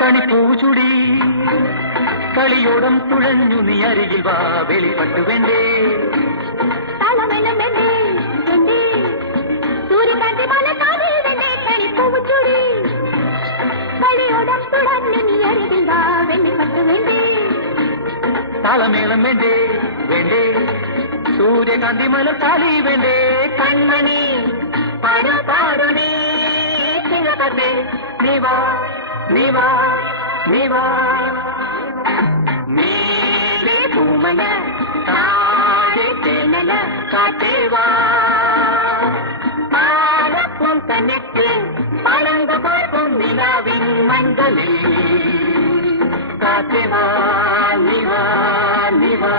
കണിപ്പൂചുടി കളിയോടം തുഴഞ്ഞു നീ അരികിൽ വാ വെളിപെട്ടു വേണ്ടേ സൂര്യകാന്തിമാല കാതിൽ വേണ്ടേ കണിപ്പൂചുടി കളിയോടം തുഴഞ്ഞു നീ അരികിൽ വാ വെളിപെട്ടു വേണ്ടേ താളമേളം വേണ്ടേ വേണ്ടേ സൂര്യകാന്തിമല താലി വേണ്ടേ കൺമണി പാടു പാടു നീ സിംഗത്തെ നീവാ നീവാ നീവാ നീലേ പൂമല താഴെ തേനല കാത്തേവാ പാലപ്പും കണ്ണിട്ട് പളങ്കു പോർക്കും നിലാവിൻ മഞ്ചലിൽ കാത്തേവാ നീവാ നീവാ